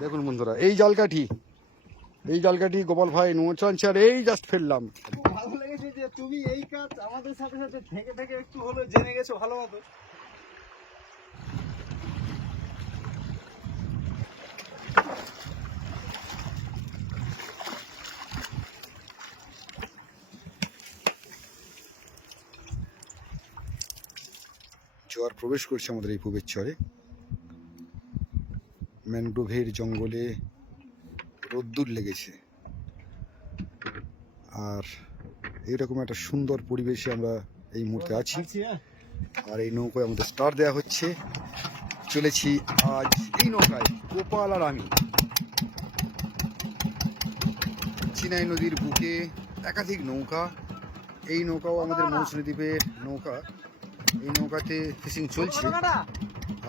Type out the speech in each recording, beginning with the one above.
দেখুন বন্ধুরা, এই জালকাঠি গোপাল ভাই নৌচানছে, আর এই জাস্ট ফেললাম। ভালো লেগেছে যে তুমি এই কাজ আমাদের সাথে সাথে থেকে থেকে একটু হলো জেনে গেছো ভালো মতো। জোয়ার প্রবেশ করছে আমাদের এই পূবের চরে। ম্যানগ্রোভের জঙ্গলে রোদ্দুর লেগেছে, আর এইরকম একটা সুন্দর পরিবেশে আমরা এই মুহূর্তে আছি। আর এই নৌকায় আমাদের স্টার দেওয়া হচ্ছে। চলেছি আজ এই নৌকায় গোপাল আর আমি। চিনাই নদীর বুকে একাধিক নৌকা, এই নৌকাও আমাদের মৌসুমী দ্বীপের নৌকা। এই নৌকাতে ফিশিং চলছে,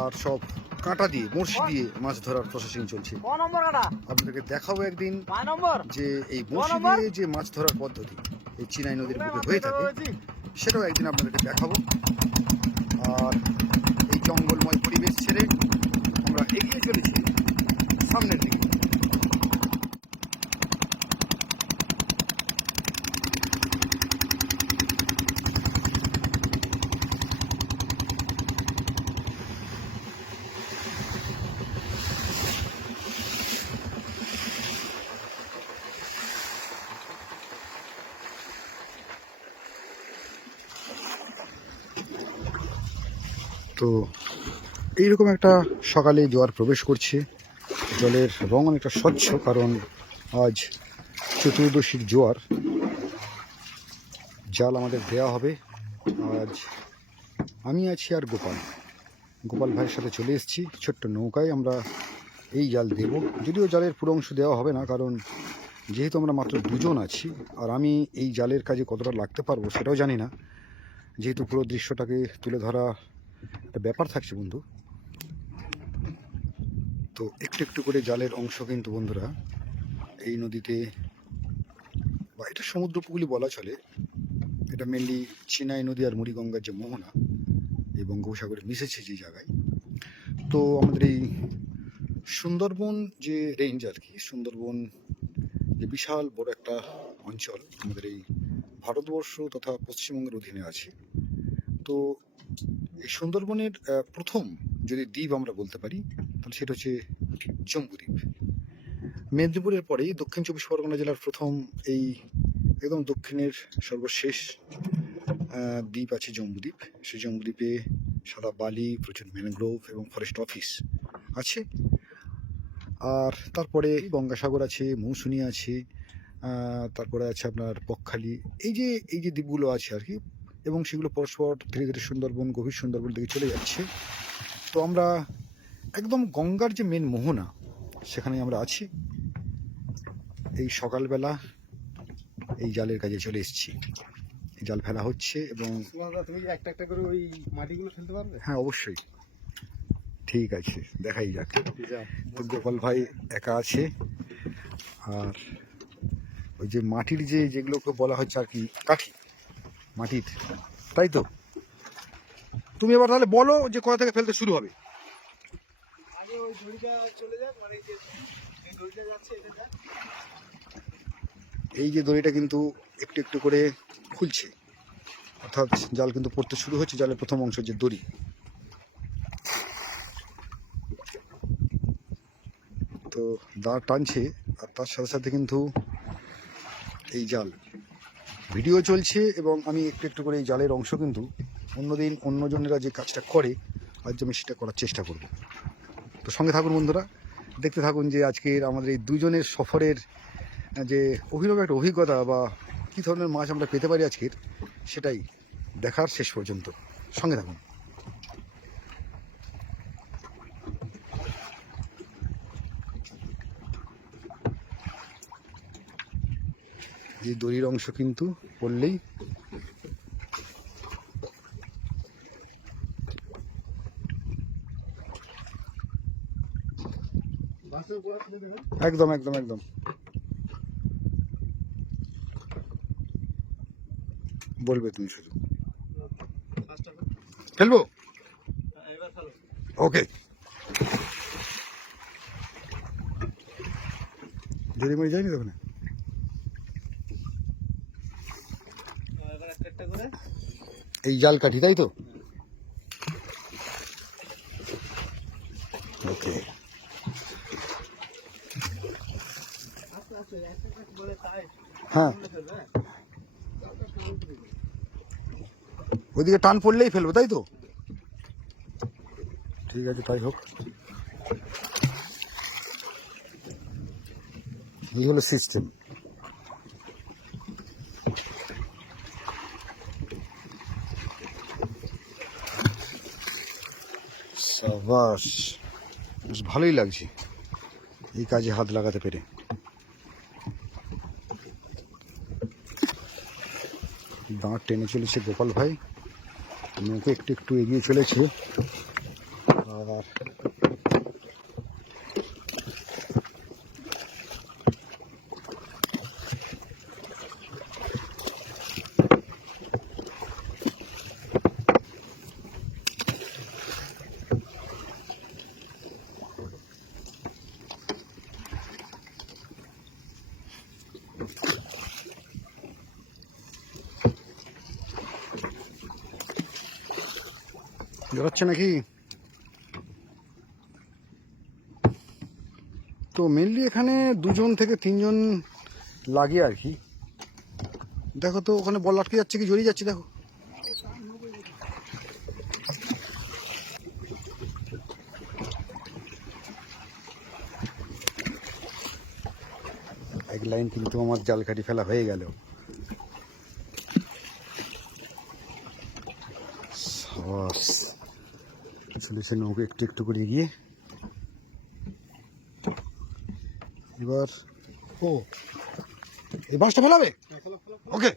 আর সব কাঁটা দিয়ে বড়শি দিয়ে মাছ ধরার প্রসেসিং চলছে। আপনাদেরকে দেখাবো একদিন যে এই বড়শি দিয়ে যে মাছ ধরার পদ্ধতি এই চিনাই নদীর বুকে হয়ে থাকে, সেটাও একদিন আপনাদেরকে দেখাবো। আর এই জঙ্গলময় পরিবেশ ছেড়ে আমরা এগিয়ে চলেছি সামনের দিকে। তো এইরকম একটা সকালে জোয়ার প্রবেশ করছে। জলের রং অনেকটা স্বচ্ছ, কারণ আজ চতুর্দশীর জোয়ার। জাল আমাদের দেওয়া হবে। আজ আমি আছি আর গোপাল ভাইয়ের সাথে চলে এসেছি। ছোট্ট নৌকায় আমরা এই জাল দেব। যদিও জালের পুরো অংশ দেওয়া হবে না, কারণ যেহেতু আমরা মাত্র দুজন আছি, আর আমি এই জালের কাজে কতটা লাগতে পারবো সেটাও জানি না, যেহেতু পুরো দৃশ্যটাকে তুলে ধরা একটা ব্যাপার থাকছে বন্ধু। তো একটু একটু করে জালের অংশ কিন্তু বন্ধুরা এই নদীতে, বা এটা সমুদ্র উপকূলই বলা চলে, এটা মেনলি চিনাই নদী আর মুড়িগঙ্গার যে মোহনা এই বঙ্গোপসাগরে মিশেছে যে জায়গায়। তো আমাদের এই সুন্দরবন যে রেঞ্জ আর কি, সুন্দরবন যে বিশাল বড় একটা অঞ্চল আমাদের এই ভারতবর্ষ তথা পশ্চিমবঙ্গের অধীনে আছে। তো এই সুন্দরবনের প্রথম যদি দ্বীপ আমরা বলতে পারি, তাহলে সেটা হচ্ছে জম্বুদ্বীপ। মেদিনীপুরের পরেই দক্ষিণ চব্বিশ পরগনা জেলার প্রথম এই একদম দক্ষিণের সর্বশেষ দ্বীপ আছে জম্বুদ্বীপ। সেই জম্বুদ্বীপে সাদা বালি, প্রচুর ম্যানগ্রোভ এবং ফরেস্ট অফিস আছে। আর তারপরে গঙ্গাসাগর আছে, মৌসুনী আছে, তারপরে আছে আপনার বকখালি। এই যে দ্বীপগুলো আছে আর কি, এবং সেগুলো পরস্পর ধীরে ধীরে সুন্দরবন, গভীর সুন্দরবন দিকে চলে যাচ্ছে। তো আমরা একদম গঙ্গার যে মেন মোহনা সেখানে আমরা আছি। এই সকালবেলা এই জালের কাজে চলে এসেছি। এই জাল ফেলা হচ্ছে এবং তুমি একটা একটা করে ওই মাটিগুলো ফেলতে পারবে? হ্যাঁ, অবশ্যই। ঠিক আছে, দেখাই যাক। তো গোপাল ভাই একা আছে, আর ওই যে মাটির যেগুলোকে বলা হচ্ছে আর কি কাঠি মাটির, তাই তো? তুমি এবার তাহলে বলো যে কোথা থেকে ফেলতে শুরু হবে। আগে ওই দড়িটা চলে যাক, মানে যে দড়িটা যাচ্ছে এটা দেখ। এই যে দড়িটা কিন্তু একটু একটু করে খুলছে, অর্থাৎ জাল কিন্তু পড়তে শুরু হচ্ছে। জালের প্রথম অংশ যে দড়ি, তো দাঁড় টানছে, আর তার সাথে সাথে কিন্তু এই জাল ভিডিও চলছে, এবং আমি একটু একটু করে এই জালের অংশ কিন্তু অন্যদিন অন্যজনেরা যে কাজটা করে আজ আমি সেটা করার চেষ্টা করব। তো সঙ্গে থাকুন বন্ধুরা, দেখতে থাকুন যে আজকের আমাদের এই দুজনের সফরের যে অভিনব একটা অভিজ্ঞতা, বা কী ধরনের মাছ আমরা পেতে পারি আজকের, সেটাই দেখার শেষ পর্যন্ত সঙ্গে থাকুন। এই দড়ির অংশ কিন্তু পড়লেই একদম একদম একদম বলবে তুমি, শুধু ফেলবো। ওকে, জড়ি মরে যায়নি তখন? এবার একটা একটা করে এই জাল কাঠি তাই তো? ওকে। আস্তে আস্তে একটা একটা করে তাই হ্যাঁ, ফেলবে। ওইদিকে টান পড়লেই ফেলবো তাই তো? ঠিক আছে, তাই হোক। এই হলো সিস্টেম। সাবাস, বেশ ভালোই লাগছে এই কাজে হাত লাগাতে পেরে। দাঁড় টেনে চলেছে গোপাল ভাই, নৌকো একটু একটু এগিয়ে চলেছে। আর জড়াচ্ছে নাকি? তো মেনলি এখানে 2 থেকে 3 লাগে আর কি। দেখো তো ওখানে বল আটকে যাচ্ছে কি জড়িয়ে যাচ্ছে দেখো। এক লাইন কিন্তু আমার জাল কাটি ফেলা হয়ে গেল। সাবাস, চলেছে নৌকো একটু একটু করে এগিয়ে। এবার ও এই বাঁশটা ফেলাবে। ওকে,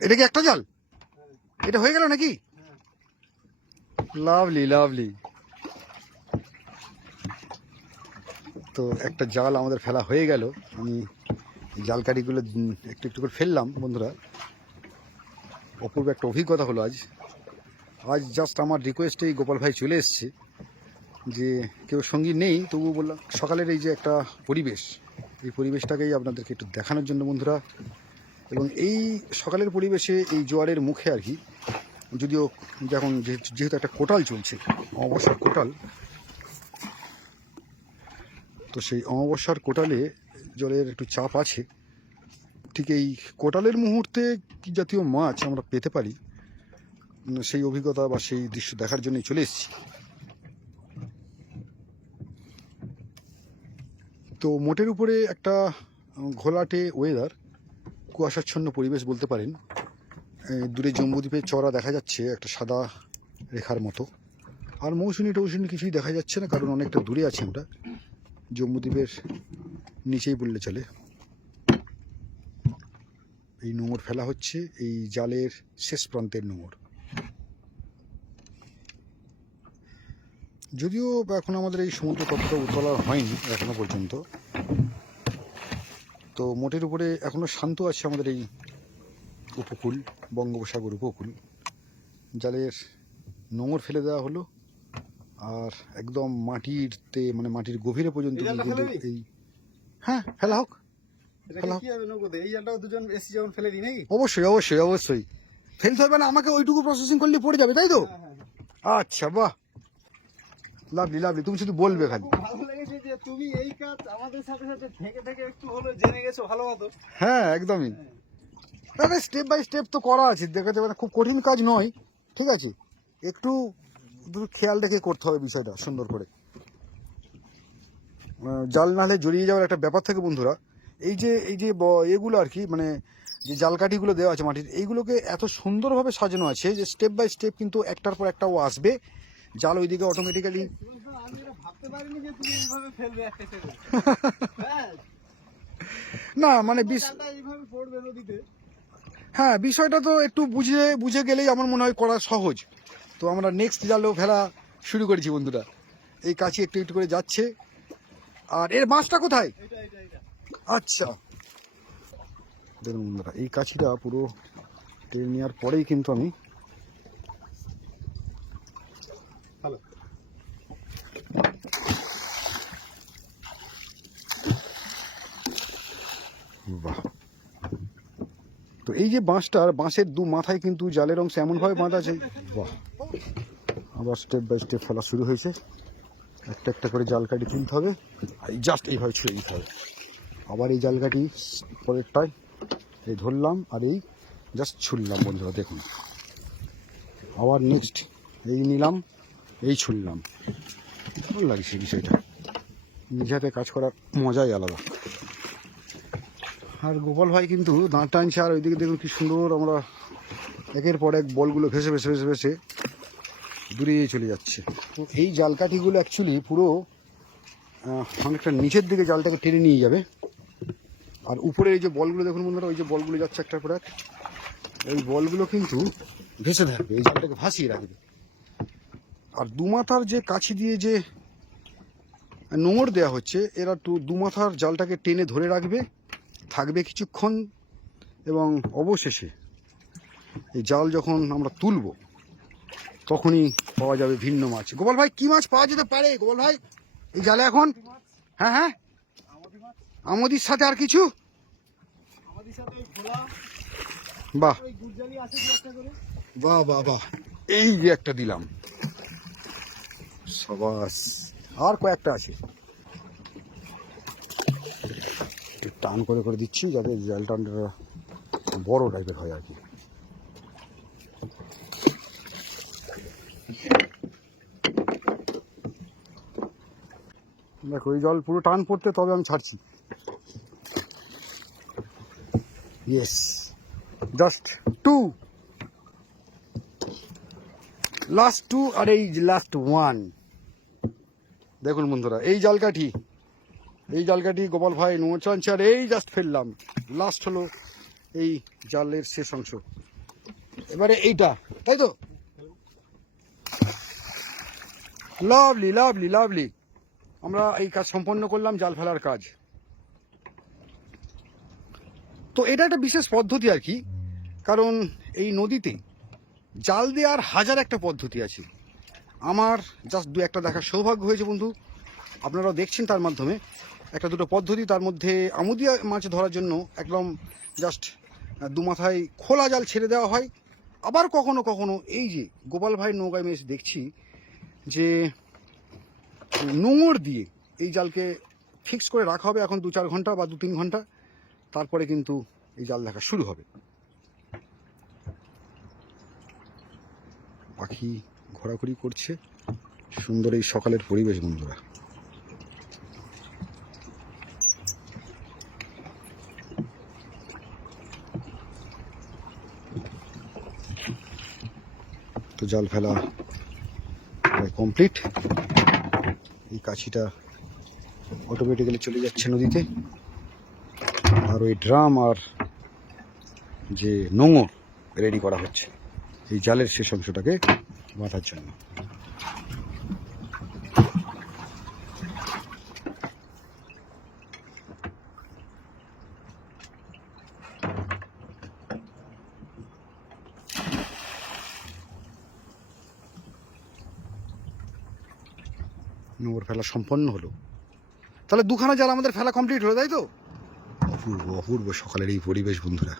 এটা কি একটা জাল? এটা হয়ে গেল নাকি? Lovely lovely. তো একটা জাল আমাদের ফেলা হয়ে গেল। আমি জাল কাঠিগুলো একটু একটু করে ফেললাম বন্ধুরা। অপূর্ব একটা অভিজ্ঞতা হলো আজ। জাস্ট আমার রিকোয়েস্টেই গোপাল ভাই চলে এসছে, যে কেউ সঙ্গী নেই, তবুও বললাম সকালের এই যে একটা পরিবেশ, এই পরিবেশটাকেই আপনাদেরকে একটু দেখানোর জন্য বন্ধুরা। এবং এই সকালের পরিবেশে এই জোয়ারের মুখে আর কি, যদিও যখন যেহেতু একটা কোটাল চলছে, অমাবস্যার কোটাল, তো সেই অমাবস্যার কোটালে জলের একটু চাপ আছে। ঠিক এই কোটালের মুহূর্তে কী জাতীয় মাছ আমরা পেতে পারি, সেই অভিজ্ঞতা বা সেই দৃশ্য দেখার জন্যই চলে এসেছি। তো মোটের উপরে একটা ঘোলাটে ওয়েদার, কুয়াশাচ্ছন্ন পরিবেশ বলতে পারেন। দূরে জম্বুদ্বীপের চড়া দেখা যাচ্ছে একটা সাদা রেখার মতো। আর মৌসুমি টৌসুমি কিছুই দেখা যাচ্ছে না, কারণ অনেকটা দূরে আছি আমরা, জম্বুদ্বীপের নিচেই বললে চলে। এই নোঙর ফেলা হচ্ছে এই জালের শেষ প্রান্তের নোঙর। যদিও এখন আমাদের এই সমুদ্র ততটা উতলা হয়নি এখনো পর্যন্ত, তো মোটের উপরে এখনো শান্ত আছে আমাদের এই উপকূল, বঙ্গোপসাগর উপকূল। জালের নোঙর ফেলে দেওয়া হলো, আর একদম মাটিরতে মানে মাটির গভীরে পর্যন্ত এই হ্যাঁ ফেলা হোক। অবশ্যই অবশ্যই অবশ্যই ফেলতে হবে না, আমাকে ওইটুকু প্রসেসিং করলে পড়ে যাবে তাই তো? আচ্ছা, বাহ, লাভলি লাভলি, তুমি শুধু বলবে খালি। ভালো লেগেছে যে তুমি এই কাজ আমাদের সাথে সাথে থেকে থেকে একটু হলো জেনে গেছো ভালো মতো। হ্যাঁ একদমই, তাহলে স্টেপ বাই স্টেপ তো করা আছে, দেখাতে মানে খুব কঠিন কাজ নয়, ঠিক আছে? একটু খেয়াল রেখে করতে হবে বিষয়টা সুন্দর করে। জাল নাহলে জড়িয়ে যাওয়ার একটা ব্যাপার থাকে বন্ধুরা। এই যে এগুলো আর কি, মানে যে জাল কাঠিগুলো দেওয়া আছে মাটির, এইগুলোকে এত সুন্দরভাবে সাজানো আছে যে স্টেপ বাই স্টেপ কিন্তু একটার পর একটা ও আসবে, জাল ওইদিকে অটোমেটিক্যালি। আমি এটা ভাবতে পারিনি যে তুমি এইভাবে ফেলবে একটা ছেলে। না মানে এইভাবে পড়বে নদীতে। হ্যাঁ, বিষয়টা তো একটু বুঝে গেলেই আমার মনে হয় করা সহজ। তো আমরা নেক্সট জালও ফেলা শুরু করেছি বন্ধুরা। এই কাছি একটু একটু করে যাচ্ছে। আর এর মাছটা কোথায়? আচ্ছা, দেখুন বন্ধুরা, এই কাছিটা পুরো টেনে নেওয়ার পরেই কিন্তু আমি বাহ, তো এই যে বাঁশের দু মাথায় কিন্তু জালের অংশ এমনভাবে বাঁধা আছে। বাহ, আবার স্টেপ বাই স্টেপ ফেলা শুরু হয়েছে। একটা একটা করে জাল কাটি তুলতে হবে, এই জাস্ট এইভাবে ছুঁড়ে দিতে হবে। আবার এই জাল কাটি পরেরটায় এই ধরলাম আর এই জাস্ট ছুড়লাম বন্ধুরা, দেখুন। আবার নেক্সট এই নিলাম, এই ছুড়লাম। ভালো লাগছে বিষয়টা, নিজ হাতে কাজ করার মজাই আলাদা। আর গোপাল ভাই কিন্তু দাঁড় টানছে, আর ওইদিকে দেখুন কি সুন্দর আমরা একের পর এক বলগুলো ভেসে ভেসে ভেসে ভেসে দূরে চলে যাচ্ছে। তো এই জালকাঠিগুলো অ্যাকচুয়ালি পুরো অনেকটা নিচের দিকে জালটাকে টেনে নিয়ে যাবে। আর উপরে এই যে বলগুলো দেখুন বন্ধুরা, ওই যে বলগুলো যাচ্ছে একটার পর এক, এই বলগুলো কিন্তু ভেসে থাকবে, এই জালটাকে ভাসিয়ে রাখবে। আর দুমাথার যে কাছি দিয়ে যে নোঙর দেওয়া হচ্ছে, এরা দুমাথার জালটাকে টেনে ধরে রাখবে, থাকবে কিছুক্ষণ, এবং অবশেষে এই জাল যখন আমরা তুলব তখনই পাওয়া যাবে ভিন্ন মাছ। গোপাল ভাই কি মাছ পাওয়া যেতে পারে গোপাল ভাই এই জালে এখন? হ্যাঁ হ্যাঁ, আমদির সাথে আর কিছু? বাহ বাহ বাহ বাহ, এই যে একটা দিলাম, সাবাস। আর কয়েকটা আছে, টান করে করে দিচ্ছি যাতে জালটা বড় টাইপের হয় আর কি। দেখো এই জল পুরো টান পড়তে, তবে আমি ছাড়ছি। Yes, just two, last two, আর এই লাস্ট ওয়ান। দেখুন বন্ধুরা, এই জালকাঠি গোপাল ভাই নোঙর টানছে, আর এই জাস্ট ফেললাম। লাস্ট হলো এই জালের শেষ অংশ। এবারে এইটা, তাই তো? লাভলি লাভলি লাভলি, আমরা এই কাজ সম্পন্ন করলাম, জাল ফেলার কাজ। তো এটা একটা বিশেষ পদ্ধতি আর কি, কারণ এই নদীতে জাল দেওয়ার হাজার একটা পদ্ধতি আছে। আমার জাস্ট দু একটা দেখার সৌভাগ্য হয়েছে বন্ধু, আপনারাও দেখছেন তার মাধ্যমে একটা দুটো পদ্ধতি। তার মধ্যে আমুদিয়া মাছ ধরার জন্য একদম জাস্ট দুমাথায় খোলা জাল ছেড়ে দেওয়া হয়। আবার কখনো কখনো এই যে গোপাল ভাই নৌকায় মেশ দেখছি যে নোঙর দিয়ে এই জালকে ফিক্স করে রাখা হবে এখন 2-4 ঘন্টা বা 2-3 ঘন্টা, তারপরে কিন্তু এই জাল দেখা শুরু হবে। পাখি ঘোরাঘুরি করছে, সুন্দর এই সকালের পরিবেশ বন্ধুরা। তো জাল ফেলা প্রায় কমপ্লিট। এই কাছিটা অটোমেটিক্যালি চলে যাচ্ছে নদীতে, আর ওই ড্রাম আর যে নোঙর রেডি করা হচ্ছে এই জালের শেষ অংশটাকে বাঁধার জন্য। নোঙর ফেলা সম্পন্ন হলো, তাহলে দুখানা জাল আমাদের ফেলা কমপ্লিট হলো, তাই তো? অপূর্ব অপূর্ব সকালের এই পরিবেশ বন্ধুরা।